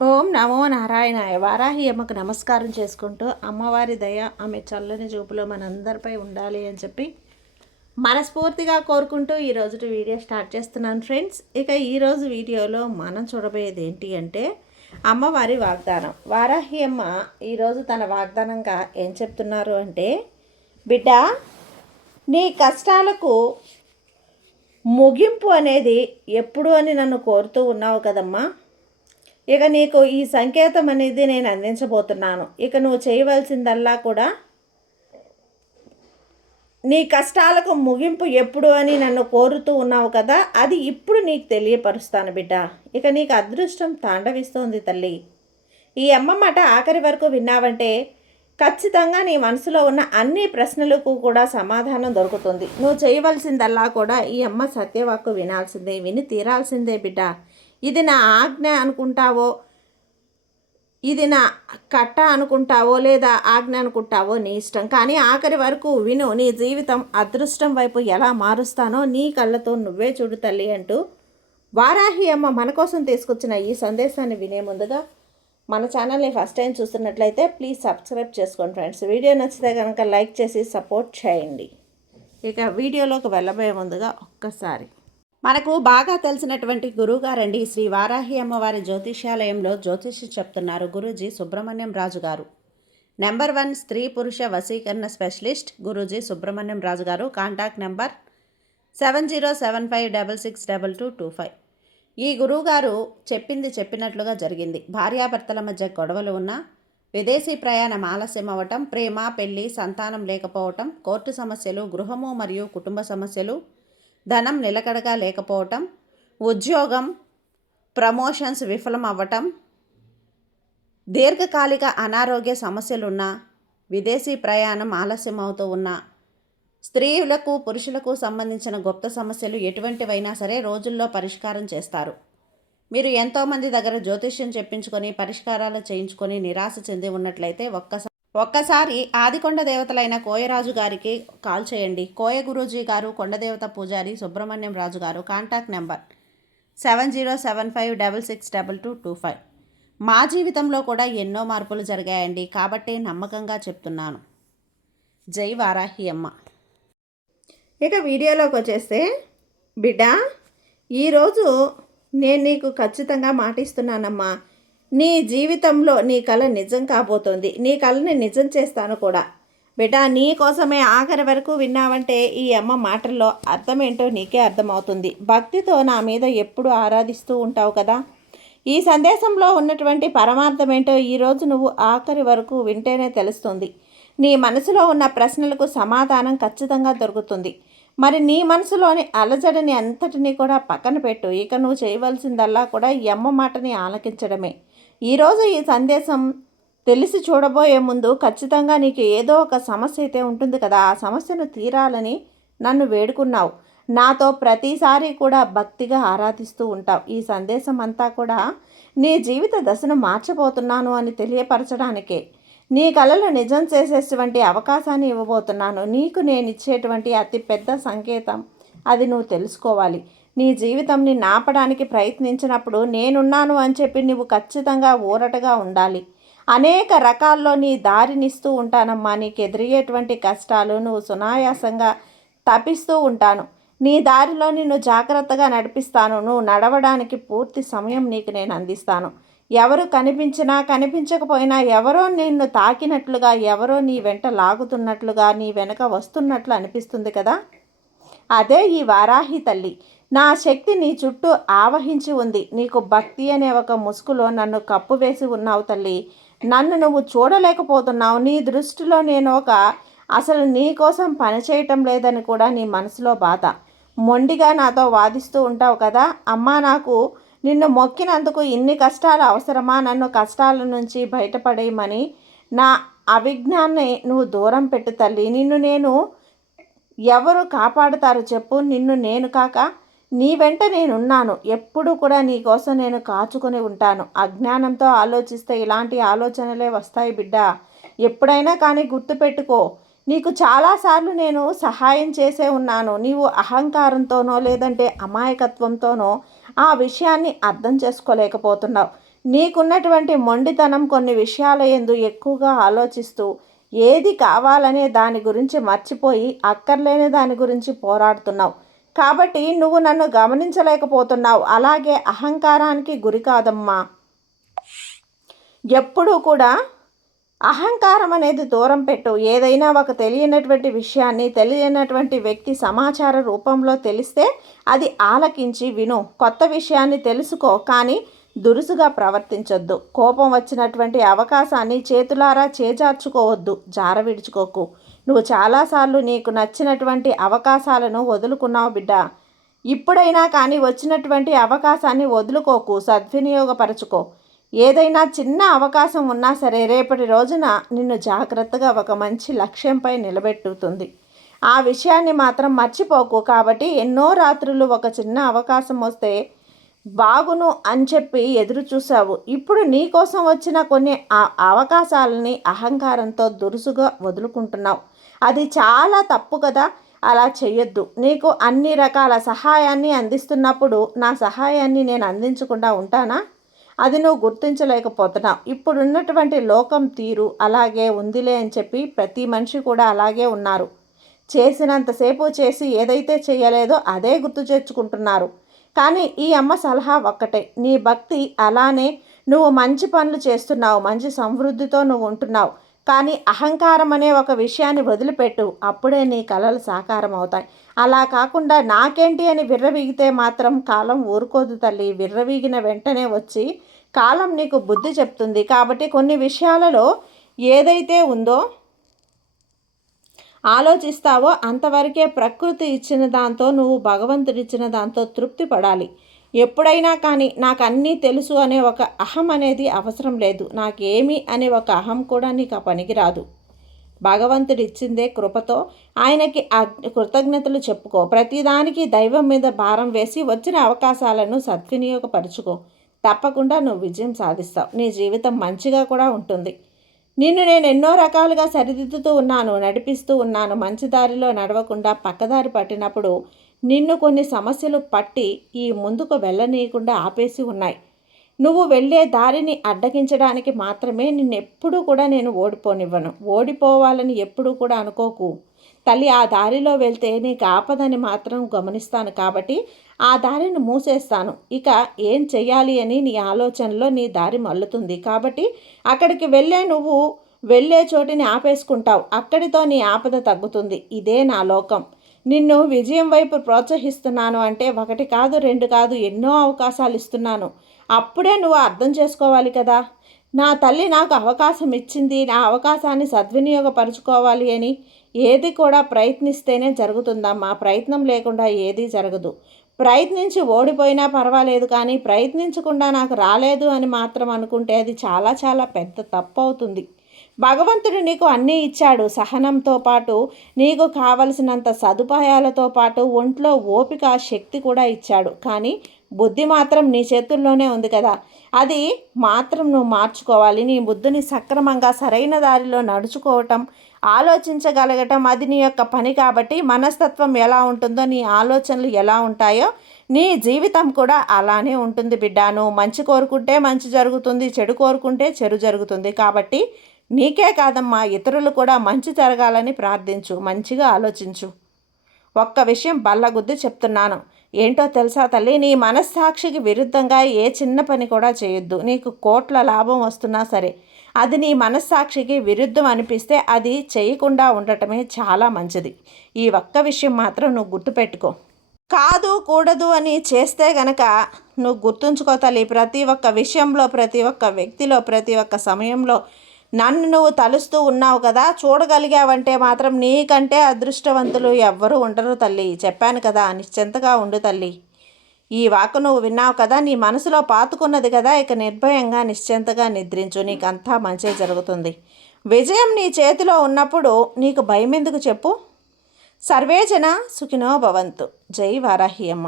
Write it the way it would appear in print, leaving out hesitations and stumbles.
ఓం నమో నారాయణాయ. వారాహి అమ్మకు నమస్కారం చేసుకుంటూ అమ్మవారి దయ ఆమె చల్లని చూపులో మనందరిపై ఉండాలి అని చెప్పి మనస్ఫూర్తిగా కోరుకుంటూ ఈరోజు వీడియో స్టార్ట్ చేస్తున్నాను ఫ్రెండ్స్. ఇక ఈరోజు వీడియోలో మనం చూడబోయేది ఏంటి అంటే అమ్మవారి వాగ్దానం. వారాహి అమ్మ ఈరోజు తన వాగ్దానంగా ఏం చెప్తున్నారు అంటే, బిడ్డ, నీ కష్టాలకు ముగింపు అనేది ఎప్పుడు అని నన్ను కోరుతూ ఉన్నావు కదమ్మా. ఇక నీకు ఈ సంకేతం అనేది నేను అందించబోతున్నాను. ఇక నువ్వు చేయవలసిందల్లా కూడా నీ కష్టాలకు ముగింపు ఎప్పుడు అని నన్ను కోరుతూ ఉన్నావు కదా, అది ఇప్పుడు నీకు తెలియపరుస్తాను బిడ్డ. ఇక నీకు అదృష్టం తాండవిస్తోంది తల్లి. ఈ అమ్మ మాట ఆఖరి వరకు విన్నావంటే ఖచ్చితంగా నీ మనసులో ఉన్న అన్ని ప్రశ్నలకు కూడా సమాధానం దొరుకుతుంది. నువ్వు చేయవలసిందల్లా కూడా ఈ అమ్మ సత్యవాక్కు వినాల్సిందే, విని తీరాల్సిందే బిడ్డ. ఇది నా ఆజ్ఞ అనుకుంటావో, ఇది నా కట్ట అనుకుంటావో, లేదా ఆజ్ఞ అనుకుంటావో నీ ఇష్టం. కానీ ఆఖరి వరకు విను. నీ జీవితం అదృష్టం వైపు ఎలా మారుస్తానో నీ కళ్ళతో నువ్వే చూడు తల్లి అంటూ వారాహి అమ్మ మన కోసం తీసుకొచ్చిన ఈ సందేశాన్ని వినే ముందుగా మన ఛానల్ని ఫస్ట్ టైం చూస్తున్నట్లయితే ప్లీజ్ సబ్స్క్రైబ్ చేసుకోండి ఫ్రెండ్స్. వీడియో నచ్చితే కనుక లైక్ చేసి సపోర్ట్ చేయండి. ఇక వీడియోలోకి వెళ్ళబోయే ముందుగా ఒక్కసారి మనకు బాగా తెలిసినటువంటి గురువుగారండి శ్రీ వారాహి అమ్మవారి జ్యోతిష్యాలయంలో జ్యోతిష్యం చెప్తున్నారు గురూజీ సుబ్రహ్మణ్యం రాజు గారు. నెంబర్ 1 స్త్రీ పురుష వశీకరణ స్పెషలిస్ట్ గురూజీ సుబ్రహ్మణ్యం రాజు గారు. Contact number 7075662225. ఈ గురువుగారు చెప్పింది చెప్పినట్లుగా జరిగింది. భార్యాభర్తల మధ్య గొడవలు ఉన్నా, విదేశీ ప్రయాణం ఆలస్యం అవ్వటం, ప్రేమ పెళ్లి సంతానం లేకపోవటం, కోర్టు సమస్యలు, గృహము మరియు కుటుంబ సమస్యలు, ధనం నిలకడగా లేకపోవటం, ఉద్యోగం ప్రమోషన్స్ విఫలం అవ్వటం, దీర్ఘకాలిక అనారోగ్య సమస్యలున్నా, విదేశీ ప్రయాణం ఆలస్యం అవుతూ ఉన్నా, స్త్రీలకు పురుషులకు సంబంధించిన గుప్త సమస్యలు ఎటువంటివైనా సరే రోజుల్లో పరిష్కారం చేస్తారు. మీరు ఎంతోమంది దగ్గర జ్యోతిష్యం చెప్పించుకొని పరిష్కారాలు చేయించుకొని నిరాశ చెంది ఉన్నట్లయితే ఒక్కసారి ఆదికొండ దేవతలైన కోయరాజు గారికి కాల్ చేయండి. కోయ గురూజీ గారు, కొండదేవత పూజారి సుబ్రహ్మణ్యం రాజు గారు. Contact number 7075662225. మా జీవితంలో కూడా ఎన్నో మార్పులు జరిగాయండి, కాబట్టి నమ్మకంగా చెప్తున్నాను. జై వారాహి అమ్మ. ఇక వీడియోలోకి వచ్చేస్తే, బిడ్డ, ఈరోజు నేను నీకు ఖచ్చితంగా మాటిస్తున్నానమ్మా. నీ జీవితంలో నీ కళ నిజం కాబోతోంది. నీ కళని నిజం చేస్తాను కూడా బిడ్డ. నీ కోసమే ఆఖరి వరకు విన్నావంటే ఈ అమ్మ మాటల్లో అర్థమేంటో నీకే అర్థమవుతుంది. భక్తితో నా మీద ఎప్పుడు ఆరాధిస్తూ ఉంటావు కదా. ఈ సందేశంలో ఉన్నటువంటి పరమార్థం ఏంటో ఈరోజు నువ్వు ఆఖరి వరకు వింటేనే తెలుస్తుంది. నీ మనసులో ఉన్న ప్రశ్నలకు సమాధానం ఖచ్చితంగా దొరుకుతుంది. మరి నీ మనసులోని అలజడిని అంతటినీ కూడా పక్కన పెట్టు. ఇక నువ్వు చేయవలసిందల్లా కూడా ఈ అమ్మ మాటని ఆలకించడమే. ఈరోజు ఈ సందేశం తెలిసి చూడబోయే ముందు ఖచ్చితంగా నీకు ఏదో ఒక సమస్య అయితే ఉంటుంది కదా. ఆ సమస్యను తీరాలని నన్ను వేడుకున్నావు. నాతో ప్రతిసారి కూడా భక్తిగా ఆరాధిస్తూ ఉంటావు. ఈ సందేశం అంతా కూడా నీ జీవిత దశను మార్చబోతున్నాను అని తెలియపరచడానికే. నీ కళలు నిజం చేసేటువంటి అవకాశాన్ని ఇవ్వబోతున్నాను. నీకు నేను ఇచ్చేటువంటి అతి పెద్ద సంకేతం అది నువ్వు తెలుసుకోవాలి. నీ జీవితంని నాపడానికి ప్రయత్నించినప్పుడు నేనున్నాను అని చెప్పి నువ్వు ఖచ్చితంగా ఊరటగా ఉండాలి. అనేక రకాల్లో నీ దారినిస్తూ ఉంటానమ్మా. నీకు ఎదురయ్యేటువంటి కష్టాలు నువ్వు సునాయాసంగా తప్పిస్తూ ఉంటాను. నీ దారిలో నిన్ను జాగ్రత్తగా నడిపిస్తాను. నువ్వు నడవడానికి పూర్తి సమయం నీకు నేను అందిస్తాను. ఎవరు కనిపించినా కనిపించకపోయినా, ఎవరో నిన్ను తాకినట్లుగా, ఎవరో నీ వెంట లాగుతున్నట్లుగా, నీ వెనక వస్తున్నట్లు అనిపిస్తుంది కదా. అదే ఈ వారాహి తల్లి. నా శక్తి నీ చుట్టూ ఆవహించి ఉంది. నీకు భక్తి అనే ఒక ముసుగులో నన్ను కప్పు వేసి ఉన్నావు తల్లి. నన్ను నువ్వు చూడలేకపోతున్నావు. నీ దృష్టిలో నేను అసలు నీ కోసం పనిచేయటం లేదని కూడా నీ మనసులో బాధ. మొండిగా నాతో వాదిస్తూ ఉంటావు కదా. అమ్మా, నాకు నిన్ను మొక్కినందుకు ఇన్ని కష్టాలు అవసరమా? నన్ను కష్టాల నుంచి బయటపడేయమని నా అవిజ్ఞాన్ని నువ్వు దూరం పెట్టు తల్లి. నిన్ను నేను ఎవరు కాపాడుతారు చెప్పు? నిన్ను నేను కాక నీ వెంట నేనున్నాను. ఎప్పుడు కూడా నీ కోసం నేను కాచుకొని ఉంటాను. అజ్ఞానంతో ఆలోచిస్తే ఇలాంటి ఆలోచనలే వస్తాయి బిడ్డ. ఎప్పుడైనా కానీ గుర్తుపెట్టుకో, నీకు చాలాసార్లు నేను సహాయం చేసే ఉన్నాను. నీవు అహంకారంతోనో లేదంటే అమాయకత్వంతోనో ఆ విషయాన్ని అర్థం చేసుకోలేకపోతున్నావు. నీకున్నటువంటి మొండితనం కొన్ని విషయాల యందు ఎక్కువగా ఆలోచిస్తూ ఏది కావాలనే దాని గురించి మర్చిపోయి అక్కర్లేని దాని గురించి పోరాడుతున్నావు. కాబట్టి నువ్వు నన్ను గమనించలేకపోతున్నావు. అలాగే అహంకారానికి గురి కాదమ్మా. ఎప్పుడూ కూడా అహంకారం అనేది దూరం పెట్టు. ఏదైనా ఒక తెలియనటువంటి విషయాన్ని తెలియనటువంటి వ్యక్తి సమాచార రూపంలో తెలిస్తే అది ఆలకించి విను. కొత్త విషయాన్ని తెలుసుకో, కానీ దురుసుగా ప్రవర్తించొద్దు. కోపం వచ్చినటువంటి అవకాశాన్ని చేతులారా చేజార్చుకోవద్దు. జార విడుచుకోకు. నువ్వు చాలాసార్లు నీకు నచ్చినటువంటి అవకాశాలను వదులుకున్నావు బిడ్డ. ఇప్పుడైనా కానీ వచ్చినటువంటి అవకాశాన్ని వదులుకోకు, సద్వినియోగపరచుకో. ఏదైనా చిన్న అవకాశం ఉన్నా సరే రేపటి రోజున నిన్ను జాగ్రత్తగా ఒక మంచి లక్ష్యంపై నిలబెట్టుతుంది. ఆ విషయాన్ని మాత్రం మర్చిపోకు. కాబట్టి ఎన్నో రాత్రులు ఒక చిన్న అవకాశం వస్తే బాగును అని చెప్పి ఎదురు చూసావు. ఇప్పుడు నీకోసం వచ్చిన కొన్ని అవకాశాలని అహంకారంతో దురుసుగా వదులుకుంటున్నావు. అది చాలా తప్పు కదా. అలా చెయ్యొద్దు. నీకు అన్ని రకాల సహాయాన్ని అందిస్తున్నప్పుడు నా సహాయాన్ని నేను అందించకుండా ఉంటానా? అది నువ్వు గుర్తించలేకపోతున్నావు. ఇప్పుడున్నటువంటి లోకం తీరు అలాగే ఉందిలే అని చెప్పి ప్రతి మనిషి కూడా అలాగే ఉన్నారు. చేసినంతసేపు చేసి ఏదైతే చేయలేదో అదే గుర్తు తెచ్చుకుంటున్నారు. కానీ ఈ అమ్మ సలహా ఒక్కటే, నీ భక్తి అలానే నువ్వు మంచి పనులు చేస్తున్నావు, మంచి సమృద్ధితో నువ్వు ఉంటున్నావు. కానీ అహంకారం అనే ఒక విషయాన్ని వదిలిపెట్టు. అప్పుడే నీ కలలు సాకారం అవుతాయి. అలా కాకుండా నాకేంటి అని విర్రవీగితే మాత్రం కాలం ఊరుకోదు తల్లి. విర్రవీగిన వెంటనే వచ్చి కాలం నీకు బుద్ధి చెప్తుంది. కాబట్టి కొన్ని విషయాలలో ఏదైతే ఉందో ఆలోచిస్తావో అంతవరకే ప్రకృతి ఇచ్చిన దాంతో నువ్వు భగవంతుడిచ్చిన దాంతో తృప్తి పడాలి. ఎప్పుడైనా కానీ నాకు అన్నీ తెలుసు అనే ఒక అహం అనేది అవసరం లేదు. నాకేమి అనే ఒక అహం కూడా నీకు పనికిరాదు. భగవంతుడు ఇచ్చిందే కృపతో ఆయనకి కృతజ్ఞతలు చెప్పుకో. ప్రతిదానికి దైవం మీద భారం వేసి వచ్చిన అవకాశాలను సద్వినియోగపరుచుకో. తప్పకుండా నువ్వు విజయం సాధిస్తావు. నీ జీవితం మంచిగా కూడా ఉంటుంది. నిన్ను నేను ఎన్నో రకాలుగా సరిదిద్దుతూ ఉన్నాను, నడిపిస్తూ ఉన్నాను. మంచి దారిలో నడవకుండా పక్కదారి పట్టినప్పుడు నిన్ను కొన్ని సమస్యలు పట్టి ఈ ముందుకు వెళ్ళనీయకుండా ఆపేసి ఉన్నాయి. నువ్వు వెళ్ళే దారిని అడ్డగించడానికి మాత్రమే నిన్నెప్పుడూ కూడా నేను ఓడిపోనివ్వను. ఓడిపోవాలని ఎప్పుడూ కూడా అనుకోకు తల్లి. ఆ దారిలో వెళ్తే నీకు ఆపదని మాత్రం గమనిస్తాను. కాబట్టి ఆ దారిని మూసేస్తాను. ఇక ఏం చెయ్యాలి అని నీ ఆలోచనలో నీ దారి మల్లుతుంది. కాబట్టి అక్కడికి నువ్వు వెళ్ళే చోటిని ఆపేసుకుంటావు. అక్కడితో నీ ఆపద తగ్గుతుంది. ఇదే నా లోకం. నిన్ను విజయం వైపు ప్రోత్సహిస్తున్నాను అంటే ఒకటి కాదు, రెండు కాదు, ఎన్నో అవకాశాలు ఇస్తున్నాను. అప్పుడే నువ్వు అర్థం చేసుకోవాలి కదా. నా తల్లి నాకు అవకాశం ఇచ్చింది, నా అవకాశాన్ని సద్వినియోగపరుచుకోవాలి అని. ఏది కూడా ప్రయత్నిస్తేనే జరుగుతుందమ్మా. ప్రయత్నం లేకుండా ఏదీ జరగదు. ప్రయత్నించి ఓడిపోయినా పర్వాలేదు, కానీ ప్రయత్నించకుండా నాకు రాలేదు అని మాత్రం అనుకుంటే అది చాలా చాలా పెద్ద తప్పు అవుతుంది. భగవంతుడు నీకు అన్నీ ఇచ్చాడు. సహనంతో పాటు నీకు కావలసినంత సదుపాయాలతో పాటు ఒంట్లో ఓపిక, శక్తి కూడా ఇచ్చాడు. కానీ బుద్ధి మాత్రం నీ చేతుల్లోనే ఉంది కదా. అది మాత్రం నువ్వు మార్చుకోవాలి. నీ బుద్ధిని సక్రమంగా సరైన దారిలో నడుచుకోవటం, ఆలోచించగలగటం అది నీ యొక్క పని. కాబట్టి మనస్తత్వం ఎలా ఉంటుందో నీ ఆలోచనలు ఎలా ఉంటాయో నీ జీవితం కూడా అలానే ఉంటుంది బిడ్డ. నువ్వు మంచి కోరుకుంటే మంచి జరుగుతుంది, చెడు కోరుకుంటే చెడు జరుగుతుంది. కాబట్టి నీకే కాదమ్మా, ఇతరులు కూడా మంచి జరగాలని ప్రార్థించు, మంచిగా ఆలోచించు. ఒక్క విషయం బల్లగుద్ది చెప్తున్నాను. ఏంటో తెలుసా తల్లి, నీ మనస్సాక్షికి విరుద్ధంగా ఏ చిన్న పని కూడా చేయొద్దు. నీకు కోట్ల లాభం వస్తున్నా సరే అది నీ మనస్సాక్షికి విరుద్ధం అనిపిస్తే అది చేయకుండా ఉండటమే చాలా మంచిది. ఈ ఒక్క విషయం మాత్రం నువ్వు గుర్తుపెట్టుకో. కాదు కూడదు అని చేస్తే గనక నువ్వు గుర్తుంచుకో తల్లి. ప్రతి ఒక్క విషయంలో, ప్రతి ఒక్క వ్యక్తిలో, ప్రతి ఒక్క సమయంలో నన్ను నువ్వు తలుస్తూ ఉన్నావు కదా, చూడగలిగావంటే మాత్రం నీకంటే అదృష్టవంతులు ఎవ్వరూ ఉండరు తల్లి. చెప్పాను కదా, నిశ్చింతగా ఉండు తల్లి. ఈ వాక్కు నువ్వు విన్నావు కదా, నీ మనసులో పాతుకున్నది కదా. ఇక నిర్భయంగా నిశ్చింతగా నిద్రించు. నీకంతా మంచి జరుగుతుంది. విజయం నీ చేతిలో ఉన్నప్పుడు నీకు భయం ఎందుకు చెప్పు. సర్వేజన సుఖినో భవంతు. జై వారాహి అమ్మ.